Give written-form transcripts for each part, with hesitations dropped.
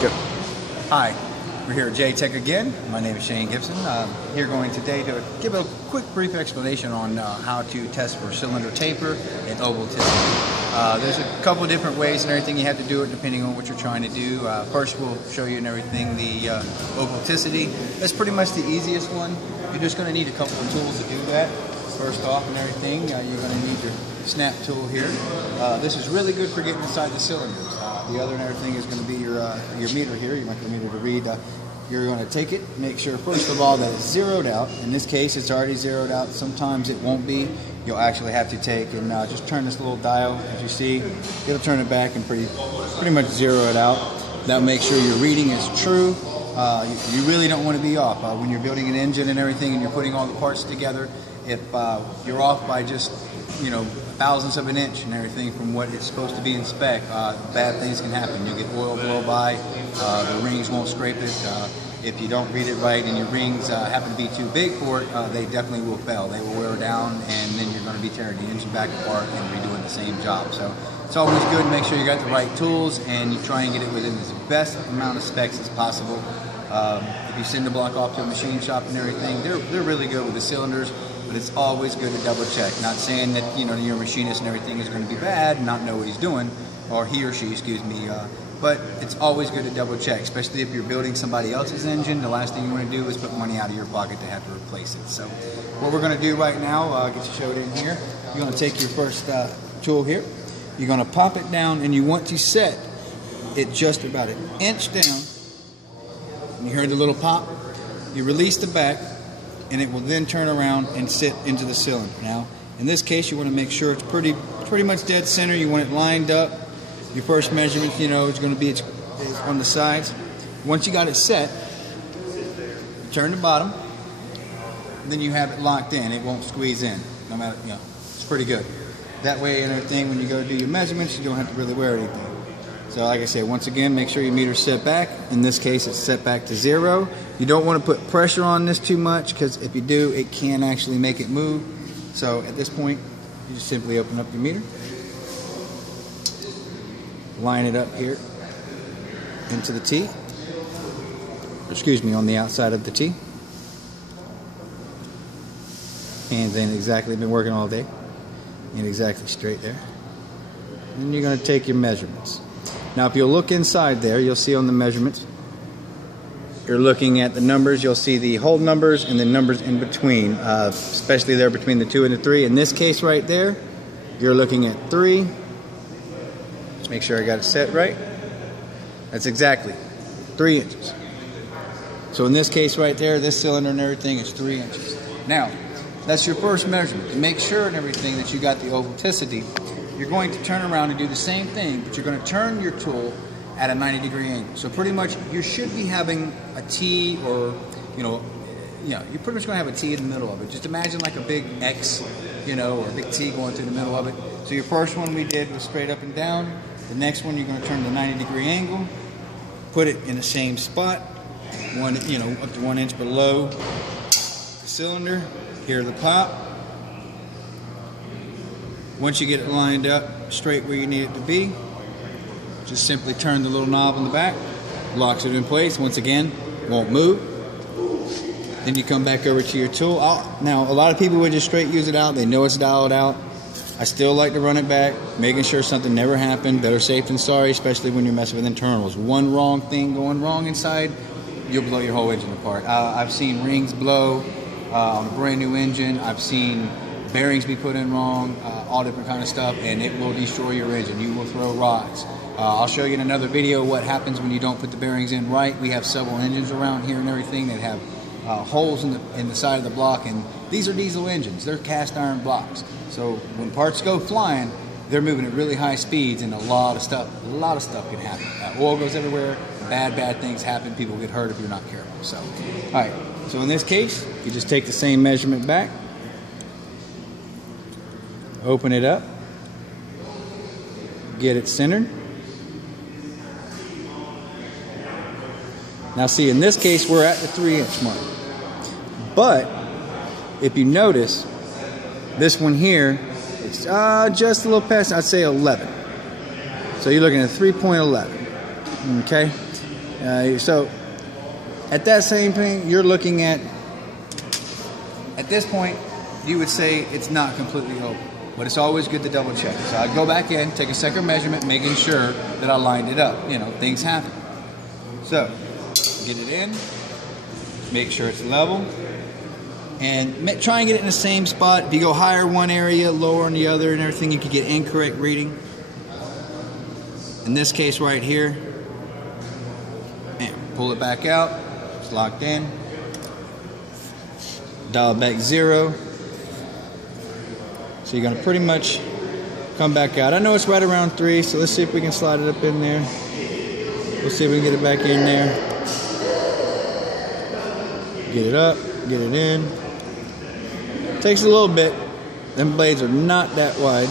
Go. Hi, we're here at J-Tech again. My name is Shane Gibson. Here going today to give a quick brief explanation on how to test for cylinder taper and ovaltisity. There's a couple of different ways and everything you have to do it depending on what you're trying to do. First we'll show you and everything the ovaltisity. That's pretty much the easiest one. You're just going to need a couple of tools to do that. First off and everything, you're going to need your snap tool here. This is really good for getting inside the cylinders. The other and everything is going to be your meter here. You want the meter to read. You're going to take it, make sure first of all that it's zeroed out. In this case, it's already zeroed out. Sometimes it won't be. You'll actually have to take and just turn this little dial, as you see. It'll turn it back and pretty much zero it out. That'll make sure your reading is true. You really don't want to be off when you're building an engine and everything, and you're putting all the parts together. If you're off by just thousandths of an inch and everything from what it's supposed to be in spec, bad things can happen. You get oil blow by, the rings won't scrape it. If you don't read it right and your rings happen to be too big for it, they definitely will fail. They will wear down, and then you're going to be tearing the engine back apart and redoing the same job. So it's always good to make sure you got the right tools and you try and get it within the best amount of specs as possible. If you send the block off to a machine shop and everything, they're really good with the cylinders. But it's always good to double check. Not saying that your machinist and everything is going to be bad and not know what he's doing, or he or she, excuse me. But it's always good to double check, especially if you're building somebody else's engine. The last thing you want to do is put money out of your pocket to have to replace it. So what we're going to do right now, I'll get you showed in here. You're going to take your first tool here. You're going to pop it down, and you want to set it just about an inch down. And you heard the little pop. You release the back, and it will then turn around and sit into the cylinder. Now, in this case, you want to make sure it's pretty much dead center. You want it lined up. Your first measurement, it's going to be it's on the sides. Once you got it set, turn the bottom, and then you have it locked in. It won't squeeze in. No matter, it's pretty good. That way and everything, when you go do your measurements, you don't have to really wear anything. So like I said, once again, make sure your meter's set back. In this case, it's set back to 0. You don't want to put pressure on this too much, because if you do, it can actually make it move. So at this point, you just simply open up your meter, line it up here into the T, on the outside of the T. Hands ain't exactly been working all day. Ain't exactly straight there. And you're going to take your measurements. Now, if you'll look inside there, you'll see on the measurements, you're looking at the numbers. You'll see the whole numbers and the numbers in between, especially there between the 2 and the 3. In this case right there, you're looking at 3. Let's make sure I got it set right. That's exactly 3 inches. So in this case right there, this cylinder and everything is 3 inches. Now, that's your first measurement. To make sure and everything that you got the ovaltisity, you're going to turn around and do the same thing, but you're going to turn your tool at a 90-degree angle. So pretty much you should be having a T, or you're pretty much going to have a T in the middle of it. Just imagine like a big X, or a big T going through the middle of it. So your first one we did was straight up and down. The next one you're going to turn the 90-degree angle, put it in the same spot, up to 1 inch below the cylinder. Hear the pop. Once you get it lined up straight where you need it to be, just simply turn the little knob on the back, locks it in place. Once again, won't move. Then you come back over to your tool. Now, a lot of people would just straight use it out. They know it's dialed out. I still like to run it back, making sure something never happened. Better safe than sorry, especially when you're messing with internals. One wrong thing going wrong inside, you'll blow your whole engine apart. I've seen rings blow on a brand new engine. I've seen bearings be put in wrong, all different kind of stuff, and it will destroy your engine. You will throw rods. I'll show you in another video what happens when you don't put the bearings in right. We have several engines around here and everything that have holes in the side of the block, and these are diesel engines. They're cast iron blocks. So when parts go flying, they're moving at really high speeds, and a lot of stuff can happen. Oil goes everywhere. Bad things happen. People get hurt if you're not careful. So, all right. So in this case, you just take the same measurement back. Open it up, get it centered. Now see, in this case, we're at the 3-inch mark. But if you notice, this one here, it's just a little past, I'd say 11. So you're looking at 3.11, okay? So at that same thing, you're looking at this point, you would say it's not completely open. But it's always good to double check. So I'd go back in, take a second measurement, making sure that I lined it up. You know, things happen. So, get it in, make sure it's level, and try and get it in the same spot. If you go higher one area, lower in the other and everything, you could get incorrect reading. In this case right here, and pull it back out, it's locked in. Dial back 0. So you're going to pretty much come back out. I know it's right around 3, so let's see if we can slide it up in there. We'll see if we can get it back in there. Get it up, get it in. Takes a little bit. Them blades are not that wide.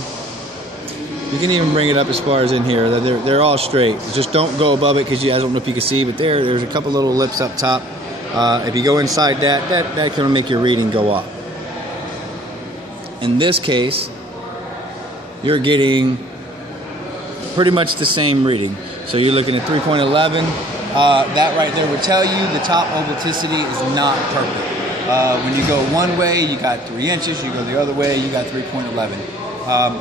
You can even bring it up as far as in here. They're all straight. Just don't go above it because I don't know if you can see, but there's a couple little lips up top. If you go inside that can make your reading go up. In this case, you're getting pretty much the same reading. So you're looking at 3.11. That right there would tell you the top ovalticity is not perfect. When you go one way, you got 3 inches. You go the other way, you got 3.11.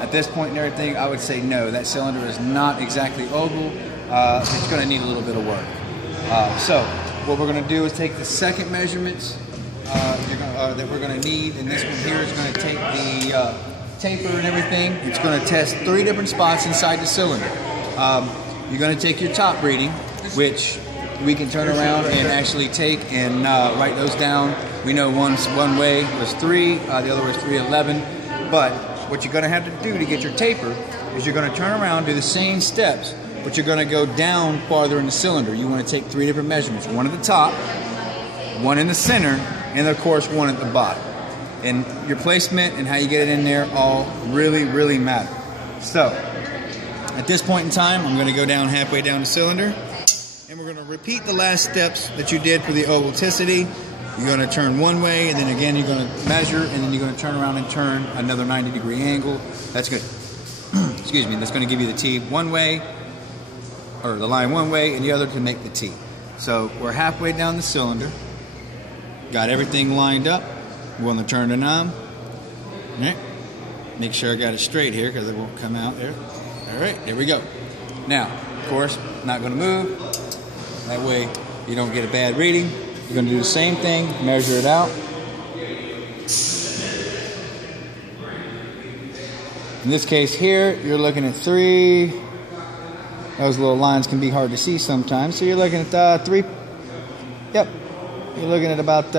At this point and everything, I would say no. That cylinder is not exactly oval. It's going to need a little bit of work. So what we're going to do is take the second measurements that we're going to need, and this one here is going to take the taper and everything. It's going to test 3 different spots inside the cylinder. You're going to take your top reading, which we can turn around and actually take and write those down. We know one way was 3, the other was 3.11. But what you're going to have to do to get your taper is you're going to turn around, do the same steps, but you're going to go down farther in the cylinder. You want to take 3 different measurements: 1 at the top, 1 in the center, and of course 1 at the bottom. And your placement and how you get it in there all really matter. So at this point in time, I'm going to go down halfway down the cylinder, and we're going to repeat the last steps that you did for the ovalticity. You're going to turn one way, and then again you're going to measure, and then you're going to turn around and turn another 90-degree angle. That's good. Excuse me. That's going to give you the T one way, or the line one way, and the other to make the T. So we're halfway down the cylinder. Got everything lined up. We're going to turn the knob. All right. Make sure I got it straight here because it won't come out there. All right, there we go. Now, of course, not going to move. That way you don't get a bad reading. You're going to do the same thing, measure it out. In this case here, you're looking at 3. Those little lines can be hard to see sometimes. So you're looking at 3. Yep. You're looking at about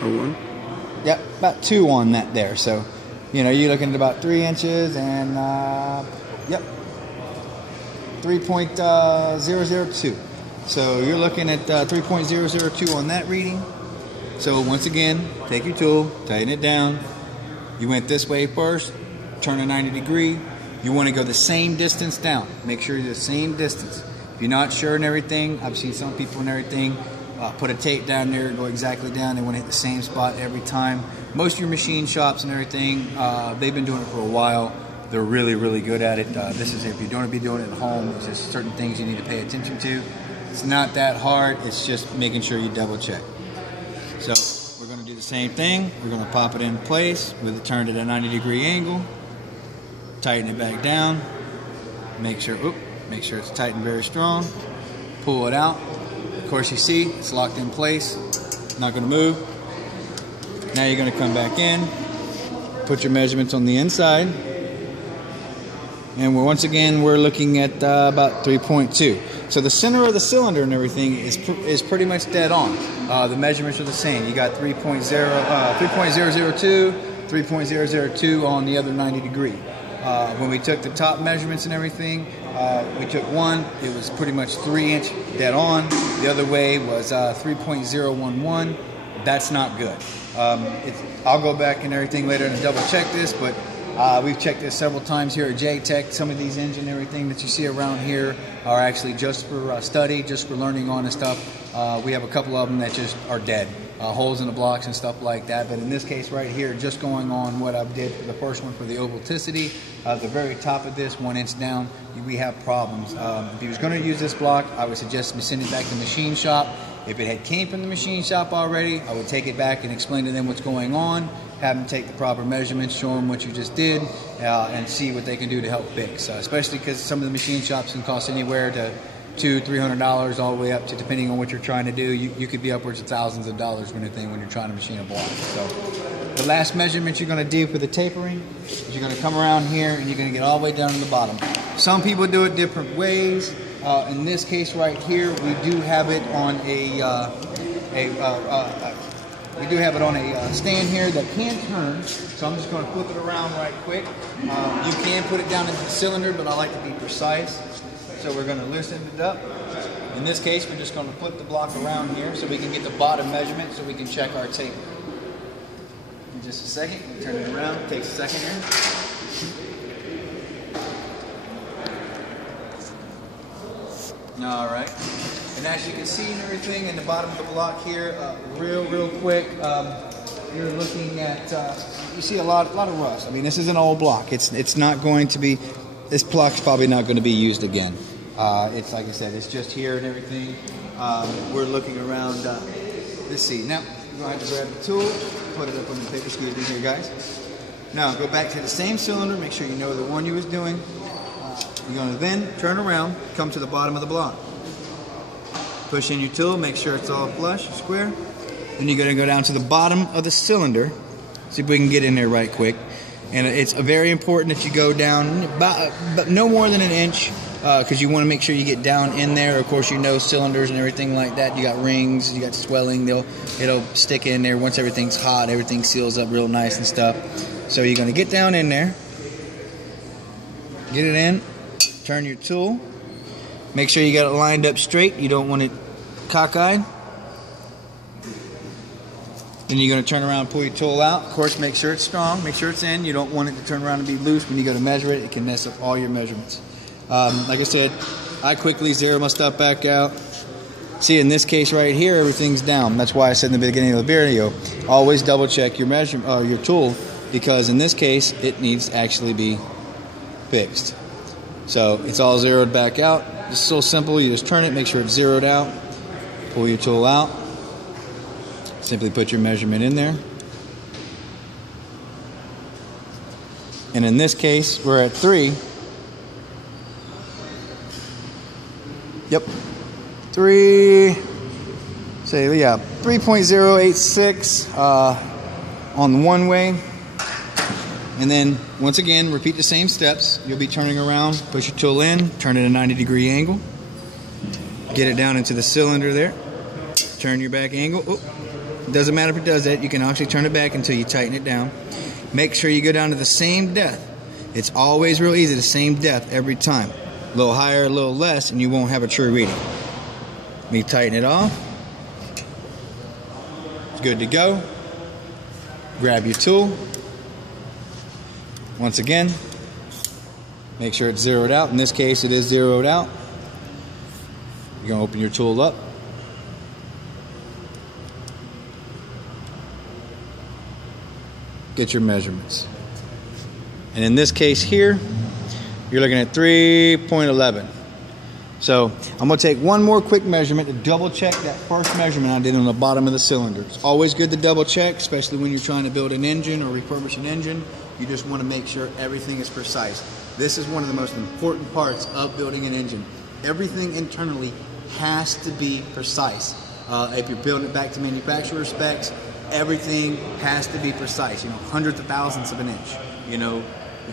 1. Yep, about 2 on that there. So, you know, you're looking at about 3 inches and yep, 3.002. So you're looking at 3.002 on that reading. So once again, take your tool, tighten it down. You went this way first, turn a 90-degree. You want to go the same distance down. Make sure you're the same distance. If you're not sure and everything, I've seen some people and everything put a tape down there, go exactly down. They want to hit the same spot every time. Most of your machine shops and everything, they've been doing it for a while. They're really good at it. This is if you're going to be doing it at home, it's just certain things you need to pay attention to. It's not that hard. It's just making sure you double check. So we're going to do the same thing. We're going to pop it in place with it turned at a 90-degree angle. Tighten it back down. Make sure it's tightened very strong. Pull it out. Of course, you see it's locked in place. Not going to move. Now you're going to come back in. Put your measurements on the inside. And once again, we're looking at about 3.2. So the center of the cylinder and everything is pretty much dead on. The measurements are the same. You got 3.002, 3.002 on the other 90 degree. When we took the top measurements and everything, we took one. It was pretty much 3 inch dead on. The other way was 3.011. That's not good. I'll go back and everything later and double check this, but we've checked this several times here at J-Tech. Some of these engine and everything that you see around here are actually just for study, just for learning on and stuff. We have a couple of them that just are dead. holes in the blocks and stuff like that. But in this case right here, just going on what I did for the first one for the ovalticity, the very top of this, 1 inch down, we have problems. If you was going to use this block, I would suggest me send it back to the machine shop. If it had came from the machine shop already, I would take it back and explain to them what's going on, have them take the proper measurements, show them what you just did, and see what they can do to help fix. Especially because some of the machine shops can cost anywhere to $200-300 all the way up to, depending on what you're trying to do, you could be upwards of thousands of dollars when you're trying to machine a block. So the last measurement you're going to do for the tapering is you're going to come around here and you're going to get all the way down to the bottom. Some people do it different ways. In this case right here, we do have it on a stand here that can turn. So I'm just going to flip it around right quick. You can put it down into the cylinder, but I like to be precise. So we're going to loosen it up. In this case, we're just going to flip the block around here so we can get the bottom measurement so we can check our tape. In just a second, we'll turn it around. It takes a second here. All right. And as you can see and everything in the bottom of the block here, real quick, you're looking at, you see a lot of rust. I mean, this is an old block. It's not going to be, this block's probably not going to be used again. It's like I said, it's just here and everything. We're looking around. Let's see. Now, you're going to have to grab the tool, put it up on the paper. Excuse me here, guys. Now, go back to the same cylinder. Make sure you know the one you was doing. You're going to then turn around, come to the bottom of the block. Push in your tool, make sure it's all flush, square. Then you're going to go down to the bottom of the cylinder. See if we can get in there right quick. And it's very important that you go down but no more than an inch, because you want to make sure you get down in there. Of course, you know cylinders and everything like that. You got rings, you got swelling. It'll stick in there once everything's hot. Everything seals up real nice and stuff. So you're going to get down in there, get it in, turn your tool. Make sure you got it lined up straight. You don't want it cockeyed. Then you're going to turn around and pull your tool out. Of course, make sure it's strong. Make sure it's in. You don't want it to turn around and be loose. When you go to measure it, it can mess up all your measurements. Like I said, I quickly zero my stuff back out. See, in this case right here, everything's down. That's why I said in the beginning of the video, always double check your measurement, your tool, because in this case, it needs to actually be fixed. So it's all zeroed back out. It's so simple. You just turn it, make sure it's zeroed out. Pull your tool out. Simply put your measurement in there. And in this case, we're at 3. Yep. 3.086 on the one way. And then, once again, repeat the same steps. You'll be turning around, push your tool in, turn it at a 90-degree angle. Get it down into the cylinder there. Turn your back angle. Oh, it doesn't matter if it does that. You can actually turn it back until you tighten it down. Make sure you go down to the same depth. It's always real easy, the same depth every time. A little higher, a little less, and you won't have a true reading. Let me tighten it off. It's good to go. Grab your tool. Once again, make sure it's zeroed out. In this case, it is zeroed out. You're going to open your tool up. Get your measurements. And in this case here, you're looking at 3.11. So I'm going to take one more quick measurement to double check that first measurement I did on the bottom of the cylinder. It's always good to double check, especially when you're trying to build an engine or refurbish an engine. You just want to make sure everything is precise. This is one of the most important parts of building an engine. Everything internally has to be precise. If you're building it back to manufacturer specs, everything has to be precise. You know, hundreds of thousandths of an inch. You know,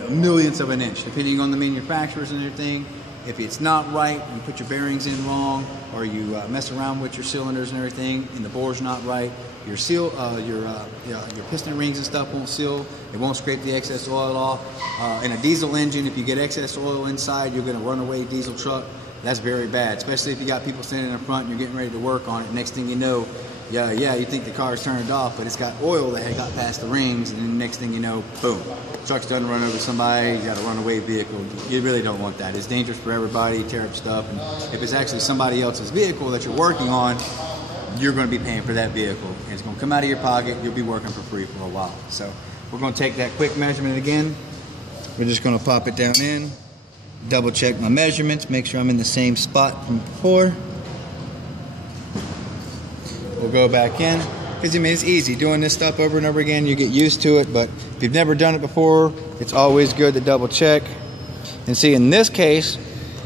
millionths of an inch, depending on the manufacturers and everything. If it's not right, you put your bearings in wrong, or you mess around with your cylinders and everything, and the bore's not right, your piston rings and stuff won't seal. It won't scrape the excess oil off. In a diesel engine, if you get excess oil inside, you're going to run away diesel truck. That's very bad, especially if you got people standing in front and you're getting ready to work on it. Next thing you know, you think the car's turned off, but it's got oil that had got past the rings, and then next thing you know, boom, truck's done run over somebody. You got a runaway vehicle. You really don't want that. It's dangerous for everybody. Tear up stuff, and if it's actually somebody else's vehicle that you're working on, you're going to be paying for that vehicle. And it's going to come out of your pocket. You'll be working for free for a while. So we're going to take that quick measurement again. We're just going to pop it down in, double check my measurements, make sure I'm in the same spot from before. We'll go back in, because I mean, it's easy doing this stuff over and over again. You get used to it, but if you've never done it before, it's always good to double check. And see, in this case,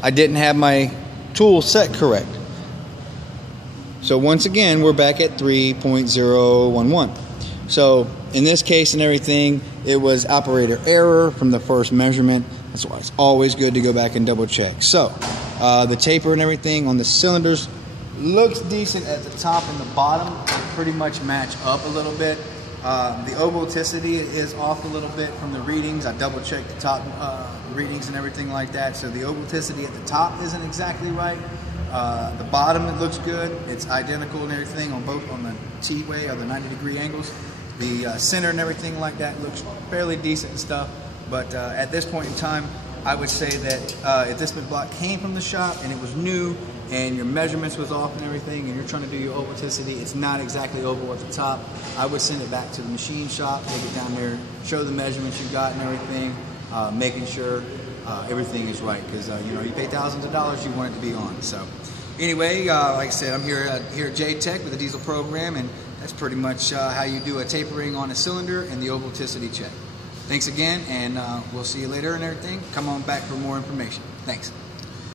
I didn't have my tool set correct. So once again, we're back at 3.011. So in this case and everything, it was operator error from the first measurement. That's why it's always good to go back and double check. So the taper and everything on the cylinders looks decent at the top and the bottom. They pretty much match up a little bit. The ovaltisity is off a little bit from the readings. I double checked the top readings and everything like that. So the ovaltisity at the top isn't exactly right. The bottom, it looks good. It's identical and everything on both, on the T-way or the 90-degree angles. The center and everything like that looks fairly decent and stuff. But at this point in time, I would say that if this block came from the shop and it was new and your measurements was off and everything and you're trying to do your ovaltisity, it's not exactly oval at the top, I would send it back to the machine shop, take it down there, show the measurements you got and everything, making sure everything is right, because you know, you pay thousands of dollars, you want it to be on. So anyway, like I said, I'm here at J-Tech with the diesel program, and that's pretty much how you do a tapering on a cylinder and the ovaltisity check. Thanks again, and we'll see you later and everything. Come on back for more information. Thanks.